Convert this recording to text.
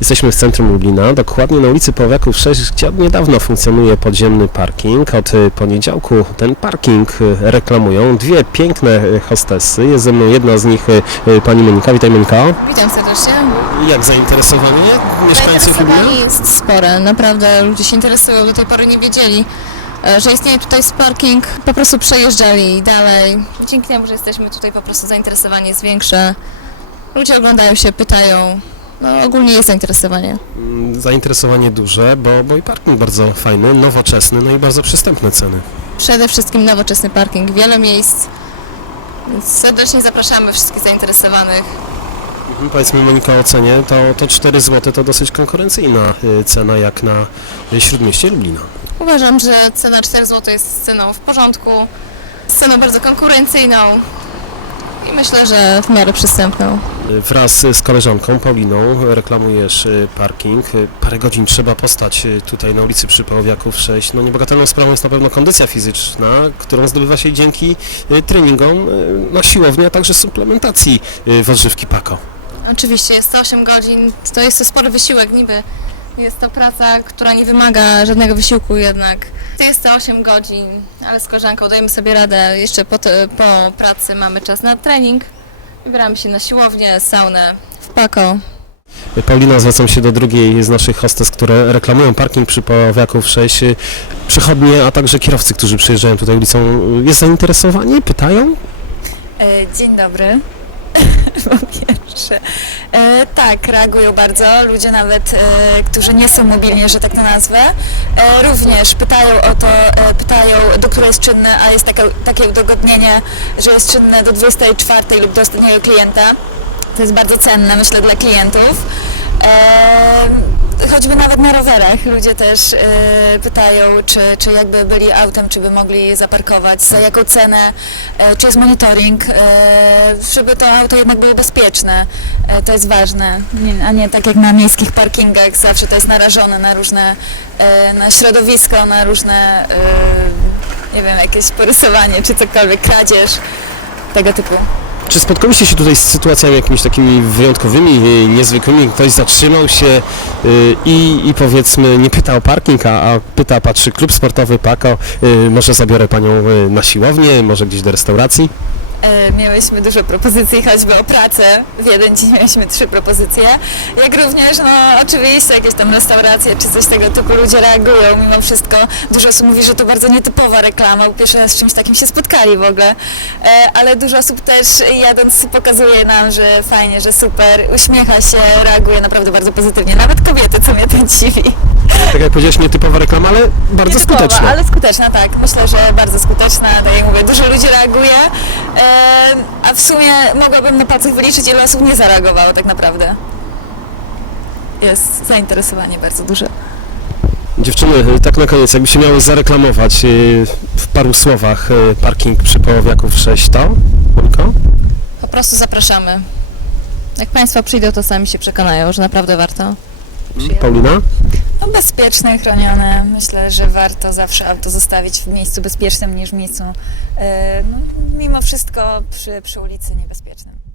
Jesteśmy w centrum Lublina, dokładnie na ulicy Powiaków 6, gdzie od niedawna funkcjonuje podziemny parking. Od y, poniedziałku ten parking y, reklamują dwie piękne y, hostessy. Jest ze mną jedna z nich, pani Monika. Witaj Monika. Witam serdecznie. Jak zainteresowanie mieszkańców Lublina? Jest spore. Naprawdę ludzie się interesują. Do tej pory nie wiedzieli, e, że istnieje tutaj parking. Po prostu przejeżdżali dalej. Dzięki temu, że jesteśmy tutaj po prostu zainteresowanie jest większe. Ludzie oglądają się, pytają. No ogólnie jest zainteresowanie. Mm, Zainteresowanie duże, bo, bo i parking bardzo fajny, nowoczesny, no i bardzo przystępne ceny. Przede wszystkim nowoczesny parking, wiele miejsc. Więc serdecznie zapraszamy wszystkich zainteresowanych. Mhm, Powiedzmy Monika o cenie, to, to 4 zł to dosyć konkurencyjna y, cena jak na y, śródmieście Lublina. Uważam, że cena 4 zł jest ceną w porządku, ceną bardzo konkurencyjną i myślę, że w miarę przystępną. Wraz z koleżanką Pauliną reklamujesz y, parking. Parę godzin trzeba postać y, tutaj na ulicy przy Pałowiaków 6. No niebagatelną sprawą jest na pewno kondycja fizyczna, którą zdobywa się dzięki y, treningom na siłowni, a także suplementacji w odżywki PAKO. Oczywiście jest to 8 godzin, to jest to spory wysiłek niby. Jest to praca, która nie wymaga żadnego wysiłku jednak. To jest to 8 godzin, ale z koleżanką dajemy sobie radę. Jeszcze po, te, po pracy mamy czas na trening. Wybieramy się na siłownię, saunę w Pako. Paulina, zwracam się do drugiej z naszych hostes, które reklamują parking przy Pałowiaków 6. Y, Przechodnie, a także kierowcy, którzy przyjeżdżają tutaj ulicą, y, jest zainteresowanie? Pytają? E, Dzień dobry. Po pierwsze. E, tak, reagują bardzo. Ludzie nawet, e, którzy nie są mobilni, że tak to nazwę, e, również pytają o to, e, pytają do której jest czynny, a jest takie, takie udogodnienie, że jest czynne do 24 lub do ostatniego klienta. To jest bardzo cenne, myślę, dla klientów. E, choćby nawet na rowerach ludzie też e, pytają, czy, czy jakby byli autem, czy by mogli zaparkować, za jaką cenę, e, czy jest monitoring, e, żeby to auto jednak było bezpieczne. E, to jest ważne, nie, a nie tak jak na miejskich parkingach, zawsze to jest narażone na różne, e, na środowisko, na różne, e, nie wiem, jakieś porysowanie, czy cokolwiek, kradzież, tego typu. Czy spotkaliście się tutaj z sytuacjami jakimiś takimi wyjątkowymi, y, niezwykłymi? Ktoś zatrzymał się y, i, i powiedzmy nie pyta o parking, a, a pyta, patrzy, klub sportowy Pako, y, może zabiorę panią na siłownię, może gdzieś do restauracji? E, Miałyśmy dużo propozycji, choćby o pracę. W jeden dzień mieliśmy trzy propozycje. Jak również, no oczywiście, jakieś tam restauracje czy coś tego typu ludzie reagują. Mimo wszystko dużo osób mówi, że to bardzo nietypowa reklama, bo pierwszy raz z czymś takim się spotkali w ogóle. E, Ale dużo osób też jadąc pokazuje nam, że fajnie, że super, uśmiecha się, reaguje naprawdę bardzo pozytywnie. Nawet kobiety, co mnie to dziwi. Tak jak powiedziałeś, nietypowa reklama, ale bardzo Nietypowa, skuteczna. ale skuteczna, tak. Myślę, że bardzo skuteczna. Tak jak mówię, dużo ludzi reaguje, a w sumie mogłabym na palcach wyliczyć, ile osób nie zareagowało tak naprawdę. Jest zainteresowanie bardzo duże. Dziewczyny, tak na koniec, jakby się miały zareklamować y, w paru słowach y, parking przy Połowiaków 6, to? Tylko? Po prostu zapraszamy. Jak Państwo przyjdą, to sami się przekonają, że naprawdę warto. Paulina? No bezpieczne, chronione. Myślę, że warto zawsze auto zostawić w miejscu bezpiecznym niż w miejscu, e, no, mimo wszystko przy, przy ulicy niebezpiecznym.